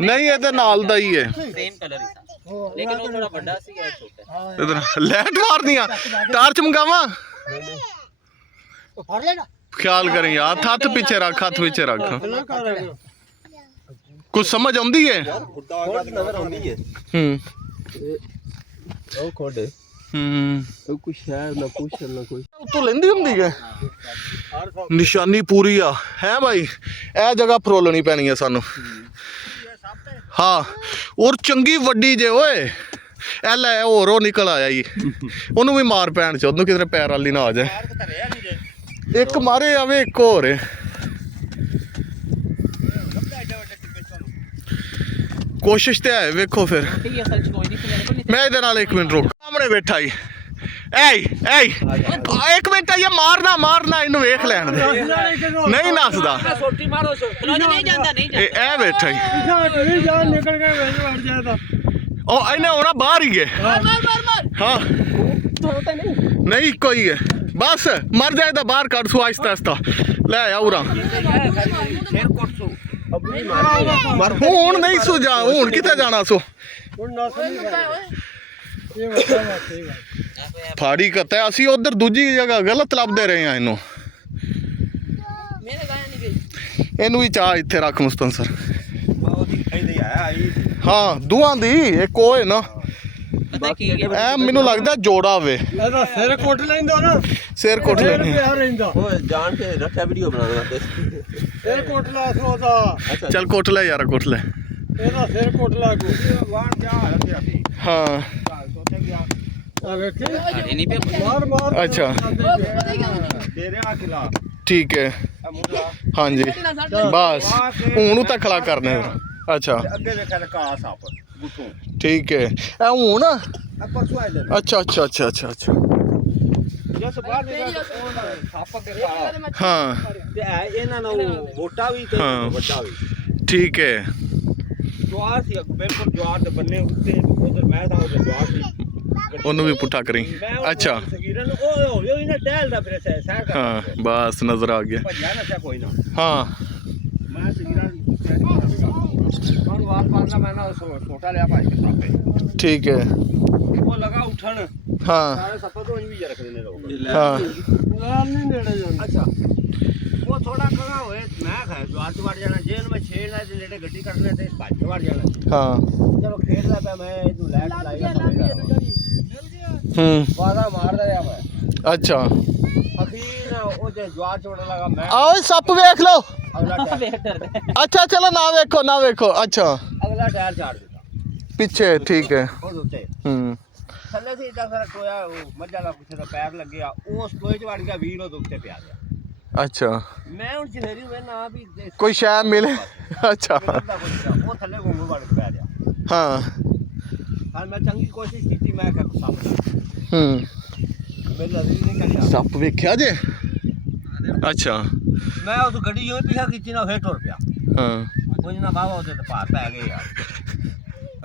नहीं ये नाल दा ही है सेम कलर ही था लेकिन वो थोड़ा बड़ा सी है छोटा इधर लाइट मारनी है टार्च मंगावा ख्याल करें यार हाथ पीछे रख हाथ पीछे रख कुछ समझ आती है तो लेंदी हुंदी है निशानी पूरी आ है भाई ए जगह फरोलनी पैनी है सानू हाँ और चंगी वड्डी जे ओए ए लै होर निकल आया जी ओनू भी मार पैन च ओनू किधरे पैर वाली ना आ जाए एक मारे आवे एक होर कोशिश तो है वेखो फिर मैं इधर नाल एक मिनट रुक सामने बैठा ही एक मिनट ये मारना मारना इन वेख लैन दे नहीं नसदा ए बैठा ही ओ इन्हें होना बाहर ही है हाँ नहीं कोई है बस मर जाए तो बाहर कर सो आहिस्ता आहिस्ता ले आ उरा हूं नहीं सो जा हूं किथे जाना सो फाड़ी करता है असी उधर दूजी जगह गलत लभदे रहे हैं इनू इनू भी चाह इत्थे रख मुस्तंसर हाँ दुआं दी एक ओ है ना ए मैनू लगदा जोड़ा वे सिर कोट लैंदा ना सिर कोट लैंदा ओए जान के रखा वीडियो बनाना सिर कोट ला सोदा चल कोट ले यार कोट ले एदा सिर कोट ला को वाण क्या हां अच्छा ठीक है हाँ जी बस हूं तो खड़ा करने अच्छा ठीक है हूं अच्छा अच्छा अच्छा अच्छा अच्छा हाँ ठीक है ਉਹਨੂੰ ਵੀ ਪੁੱਠਾ ਕਰੀ ਅੱਛਾ ਹਾਂ ਬਸ ਨਜ਼ਰ ਆ ਗਿਆ ਹਾਂ ठीक है वो लगा उठन हाँ सफा तो भी रख देने लोग हाँ अच्छा वो थोड़ा कगा होए मैं खाए द्वार से जाना जेल में छेड़ना ते लेटे गड्डी करने ते भाज बाहर जाना हाँ चलो खेलदा पे मैं तू लाइट लाएगा वादा मार दे मैं अच्छा अखीर ओ जे द्वार छोड़ लगा मैं आओ सप देख लो अच्छा चलो ना देखो अच्छा अगला टायर चाड़ देता पीछे ठीक है थल्ले से इधर सारा टोया मज्जा ला कुछ पैर लग गया उस टोए च वड़ गया वील ओदे उत्ते पिया गया अच्छा मैं उन चिनेरी में ना भी कोई शायद मिले अच्छा वो थल्ले घूम वड़ के पै गया हां और मैं चंगी कोशिश की मैं क्या सप मेरी नजर नहीं करिया सप वेख्या जे अच्छा मैं उस गड्डी जो पीछा खींची ना फिर टुर पिया हां कुछ ना बाबा उधर तो पार पै गए यार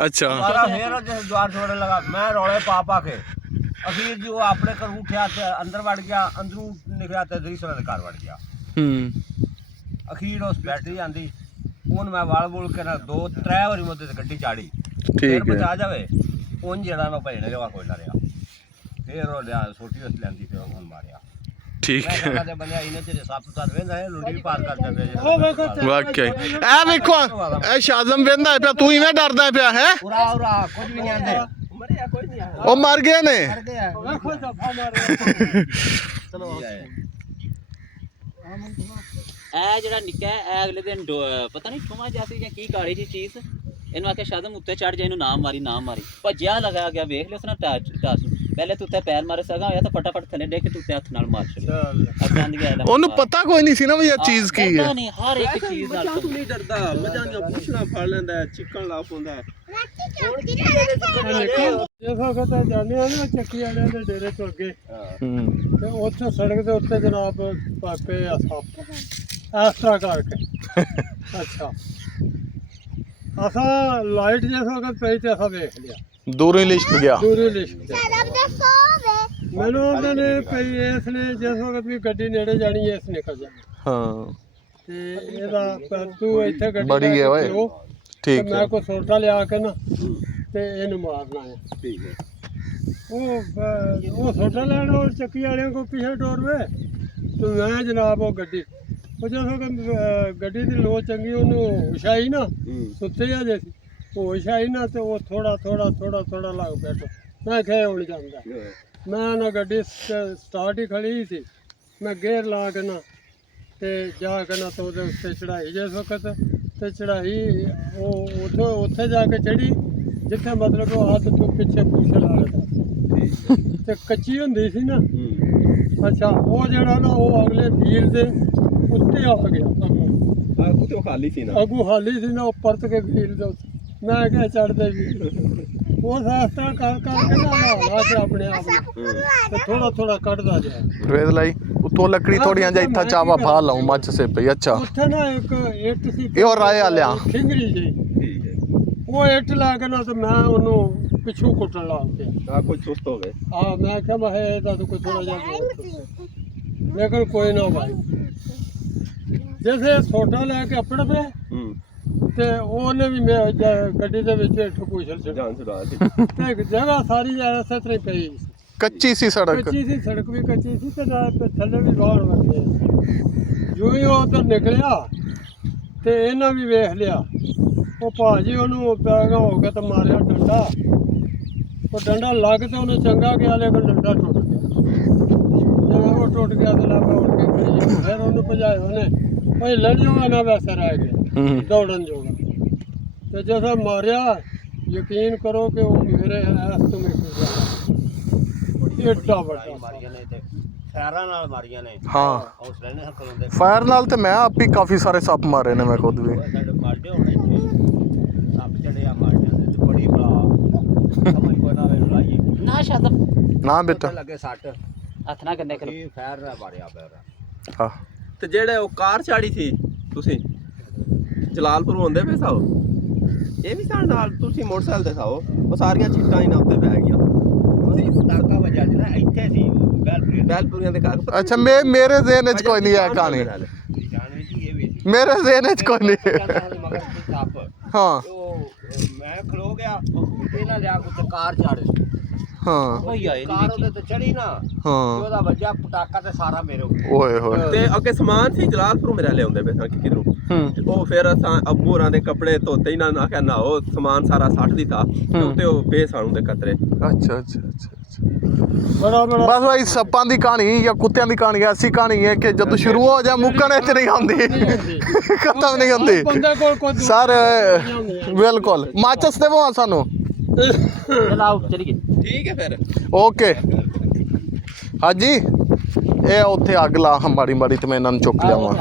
अच्छा हमारा फिर जैसे द्वार छोड़ने लगा मैं रोले पापा के अखीर जी वो अपने घर उठा ते अंदर वड़ गया अंदरों निकला ते दूसरे के घर वड़ गया अखीर उस बैटरी आंदी उन मैं वाल बोल के ना 2-3 बारी मुद्दे ते गड्डी चाड़ी ठीक है बचा जावे उन जेड़ा ना भजने जगह कोई ना रहा फिर वो लिया छोटी उस लेंदी फिर उन मारिया ठीक है वाकई ए देखो ए शाज़म वेंदा है तू इवें डरदा पिया है कुछ भी नहीं आंदे ओ मर गए ने चलो ए जेड़ा निक्का है अगले दिन पता नहीं ठुमा जैसी या की काली जी चीज इन्हों आखे शादम उत्ते चढ़ जाए नाम मारी भज्जिया लगा गया वेख लियो उसने टास पहले तू उत्ते पैर मारे सगा होया तो फटाफट थले देख के तू हाथ नाल मार छड़िया ओनु पता कोई नहीं सी ना भई ये चीज की है पता नहीं हर एक चीज नाल तू नहीं डरदा मजा नहीं पूछना फड़ लेंदा चिकन ला पोंदा देखो कहता जाने वाले चक्की वाले दे डेरे तो अगे ते ओथे सड़क दे उत्ते जनाब पापे आस्था करके अच्छा असा लाइट जैसा वक्त पई ते असा देख लिया दूर ही लिश्क गया मैनू ने पई इसने जिस वक्त भी गड्डी नेड़े जानी है इस निकल जाना हां ते एदा तू इथे गड्डी बड़ी है ओए ਠੀਕ ਮੈਂ ਹੈ ਕੋਈ ਸੋਟਾ ਲਿਆ ਕੇ ਨਾ ਤੇ ਇਹਨੂੰ ਮਾਰਨਾ ਹੈ। ਠੀਕ ਹੈ ਉਹ ਸੋਟਾ ਲੈਣ ਉਹ ਚੱਕੀ ਵਾਲਿਆਂ ਕੋ ਪਿੱਛੇ ਟੋਰਵੇ ਤੇ ਮੈਂ ਜਨਾਬ ਉਹ ਗੱਡੀ ਉਹ ਜਦੋਂ ਗੱਡੀ ਦੀ ਲੋ ਚੰਗੀ ਉਹਨੂੰ ਵਿਛਾਈ ਨਾ ਸੁੱਤੇ ਆ ਜੇ ਉਹ ਵਿਛਾਈ ਨਾ ਤੇ ਉਹ ਥੋੜਾ ਲੱਗ ਪਿਆ ਮੈਂ ਕਿਹਾ ਹੁਣ ਜਾਂਦਾ ਮੈਂ ਨਾ ਗੱਡੀ ਸਟਾਰਟ ਹੀ ਖੜੀ ਸੀ ਮੈਂ ਗੇਅਰ ਲਾ ਕੇ ਨਾ ਤੇ ਜਾ ਕੇ ਨਾ ਤੋਂ ਉਹਦੇ ਉੱਤੇ ਚੜਾਈ ਜਿਸ ਵਕਤ ਤੇ ਚੜਾਈ ਉਹ ਉੱਥੇ ਜਾ ਕੇ ਚੜੀ ਜਿੱਥੇ ਮਤਲਬ ਉਹ ਹੱਥ ਤੋਂ ਪਿੱਛੇ ਪੁੱਛ ਲਾ ਰਿਹਾ ਤੇ ਕੱਚੀ ਹੁੰਦੀ ਸੀ ਨਾ ਅੱਛਾ ਉਹ ਜਿਹੜਾ ਨਾ ਉਹ ਅਗਲੇ ਵੀਲ ਦੇ ਉੱਤੇ ਆ ਗਿਆ ਆਗੂ ਤੇ ਖਾਲੀ ਸੀ ਨਾ ਅੱਗੂ ਹਾਲੀ ਸੀ ਨਾ ਉਹ ਪਰਤ ਕੇ ਵੀਲ ਦੇ ਉੱਤੇ ਮੈਂ ਕਿਹਾ ਚੜਦੇ ਵੀ ਉਹ ਸਾਸਤਾ ਕਰ ਕੇ ਨਾ ਲਾ ਕੇ ਆਪਣੇ ਆਪ ਨੂੰ ਤੇ ਥੋੜਾ ਕੱਢਦਾ ਜਾ ਰੇਤ ਲਈ ਉਤੋਂ ਲੱਕੜੀ ਥੋੜੀਆਂ ਜਿਹਾ ਇੱਥਾ ਚਾਵਾ ਫਾ ਲਾਉ ਮੱਚ ਸੇ ਪਈ ਅੱਛਾ ਉੱਥੇ ਨਾ ਇੱਕ ਇੱਟ ਸੀ ਇਹ ਉਹ ਰਾਏ ਵਾਲਿਆ ਖਿੰਗਰੀ ਜੀ ਠੀਕ ਹੈ ਉਹ ਇੱਟ ਲਾ ਕੇ ਨਾ ਤੇ ਮੈਂ ਉਹਨੂੰ ਪਿੱਛੋਂ ਕੁੱਟਣ ਲੱਗ ਪਿਆ ਆ ਕੋਈ ਸੁਸਤ ਹੋ ਗਏ ਮੈਂ ਕਿਹਾ ਮੈਂ ਇਹਦਾ ਤਾਂ ਕੋਈ ਥੋੜਾ ਜਿਹਾ ਲੇਕਿਨ ਕੋਈ ਨਾ ਭਾਈ ਜਿਵੇਂ ਛੋਟਾ ਲੈ ਕੇ ਆਪੜ ਪਏ ਤੇ ਉਹਨੇ ਵੀ ਮੈਂ ਗੱਡੀ ਦੇ ਵਿੱਚ ਠਕੂਸ਼ਲ ਜਾਨ ਸੁਣਾ ਸੀ ਤੇ ਜਗ੍ਹਾ ਸਾਰੀ ਐਸੇ ਤਰ੍ਹਾਂ ਪਈ ਕੱਚੀ ਸੀ ਸੜਕ ਕੱਚੀ ਸੀ ਸੜਕ ਵੀ ਕੱਚੀ ਸੀ ਤੇ ਨਾਲ ਥੱਲੇ ਵੀ ਬਾਹਰ ਵਰਤੇ ਜੋ ਹੀ ਉਹ ਤੋਂ ਨਿਕਲਿਆ ਤੇ ਇਹਨਾਂ ਵੀ ਵੇਖ ਲਿਆ ਉਹ ਭਾਜੀ ਉਹਨੂੰ ਪੈਗਾ ਹੋ ਗਿਆ ਤੇ ਮਾਰਿਆ ਡੰਡਾ ਉਹ ਡੰਡਾ ਲੱਗ ਤੇ ਉਹਨੇ ਚੰਗਾ ਗਿਆ ਲੇਕਿਨ ਡੰਡਾ ਟੁੱਟ ਗਿਆ ਜਦੋਂ ਉਹ ਟੁੱਟ ਗਿਆ ਤੇ ਲੱਗਾ ਉੱਠ ਕੇ ਕਰੀ ਫਿਰ ਉਹਨੂੰ ਭਜਾਇਆ ਉਹਨੇ ਭਾਈ ਲੜਿਓ ਨਾ ਵੈਸਾ ਰਹਿ ਗਿਆ ਦੌੜਨ ਜੋਗਾ ਤੇ ਜਦੋਂ ਮਾਰਿਆ ਯਕੀਨ ਕਰੋ ਕਿ ਉਹ ਮੇਰੇ ਐਸ ਤੋਂ ਮੇਰੇ ਏਡਾ ਵੱਡਾ ਮਾਰੀਆਂ ਨੇ ਤੇ ਫਾਇਰਾਂ ਨਾਲ ਮਾਰੀਆਂ ਨੇ ਹਾਂ ਹੌਸਲੇ ਨੇ ਹੱਕਲੋਂਦੇ ਫਾਇਰ ਨਾਲ ਤੇ ਮੈਂ ਆਪ ਹੀ ਕਾਫੀ ਸਾਰੇ ਸੱਪ ਮਾਰੇ ਨੇ ਮੈਂ ਖੁਦ ਵੀ ਸਾਡੇ ਮਾਰਦੇ ਹੋਣੇ ਇੱਥੇ ਸੱਪ ਚੜਿਆ ਮਾਰਦੇ ਤੇ ਬੜੀ ਬੜਾ ਸਮਝ ਕੋਈ ਨਾ ਵੇ ਲਾਈਏ ਨਾ ਸ਼ਾਦ ਨਾ ਬੇਟਾ ਲੱਗੇ ਸੱਟ ਹੱਥ ਨਾ ਕੰਨੇ ਕਰ ਫਾਇਰ ਨਾ ਮਾਰਿਆ ਪਿਆ ਹਾਂ ਤੇ ਜਿਹੜੇ ਉਹ ਕਾਰ ਚਾੜੀ ਸੀ ਤੁਸੀਂ ਜਲਾਲਪੁਰ ਹੁੰਦੇ ਪਏ ਸਾਓ ਇਹ ਵੀ ਸਾਡੇ ਨਾਲ ਤੁਸੀਂ ਮੋਟਰਸਾਈਕਲ ਤੇ ਸਾਓ ਉਹ ਸਾਰੀਆਂ ਚਿੱਟਾਂ ਹੀ ਨਾ ਉੱਤੇ ਬਹਿ ਗਈਆਂ ਤੁਸੀਂ ਤੜਕਾ ਵਜਾ ਜਿਹੜਾ ਇੱਥੇ ਸੀ ਬੈਲਪੁਰੀਆਂ ਦੇ ਘਰ ਅੱਛਾ ਮੇਰੇ ਜ਼ਿਹਨ ਵਿੱਚ ਕੋਈ ਨਹੀਂ ਹੈ ਕਹਾਣੀ ਜਾਣਦੇ ਸੀ ਇਹ ਵੀ ਮੇਰੇ ਜ਼ਿਹਨ ਵਿੱਚ ਕੋਈ ਨਹੀਂ ਮਗਰ ਸੱਪ ਹਾਂ ਉਹ ਮੈਂ ਖਲੋ ਗਿਆ ਇਹਨਾਂ ਲਿਆ ਕੋ ਕਾਰ ਚਾੜੇ ਹਾਂ ਭਈ ਆਏ ਕਾਰ ਉਹਦੇ ਤੇ ਚੜੀ ਨਾ ਹਾਂ ਉਹਦਾ ਵੱਜਾ ਪਟਾਕਾ ਤੇ ਸਾਰਾ ਮੇਰੇ ਉੱਤੇ ਓਏ ਹੋਏ ਤੇ ਅੱਗੇ ਸਮਾਨ ਸੀ ਜਲਾਲਪੁਰ ਮੇਰੇ ਲਿਆਉਂਦੇ ਪਏ ਸਾਂ ਕਿਧਰੋਂ ਉਹ ਫਿਰ ਅਸਾਂ ਅੱਬੂ ਹੋਰਾਂ ਦੇ ਕੱਪੜੇ ਧੋਤੇ ਹੀ ਨਾ ਆਖਿਆ ਨਾ ਉਹ ਸਮਾਨ ਸਾਰਾ ਸੱਟ ਦਿੱਤਾ ਤੇ ਉੱਤੇ ਉਹ ਪੇ ਸਾਨੂੰ ਦੇ ਕਤਰੇ ਅੱਛਾ ਬੜਾ ਬਸ ਭਾਈ ਸੱਪਾਂ ਦੀ ਕਹਾਣੀ ਜਾਂ ਕੁੱਤਿਆਂ ਦੀ ਕਹਾਣੀ ਐਸੀ ਕਹਾਣੀ ਹੈ ਕਿ ਜਦੋਂ ਸ਼ੁਰੂ ਹੋ ਜਾ ਮੁੱਕਣੇ ਚ ਨਹੀਂ ਆਉਂਦੀ ਖਤਮ ਨਹੀਂ ਹੁੰਦੀ ਬੰਦੇ ਕੋਲ ਕੋਈ ਸਰ ਬਿਲਕੁਲ ਮਾਚਸ ਦੇਵੋ ਸਾਨੂੰ ਚਲਾਓ ਚਲੀ ਗਈ ਠੀਕ ਹੈ ਫਿਰ ਓਕੇ ਹਾਂਜੀ ਇਹ ਉੱਥੇ ਅੱਗ ਲਾ ਮਾੜੀ ਮਾੜੀ ਤੇ ਮੈਂ ਇਹਨਾਂ ਨੂੰ ਚੁੱਕ ਲਿਆਵਾਂ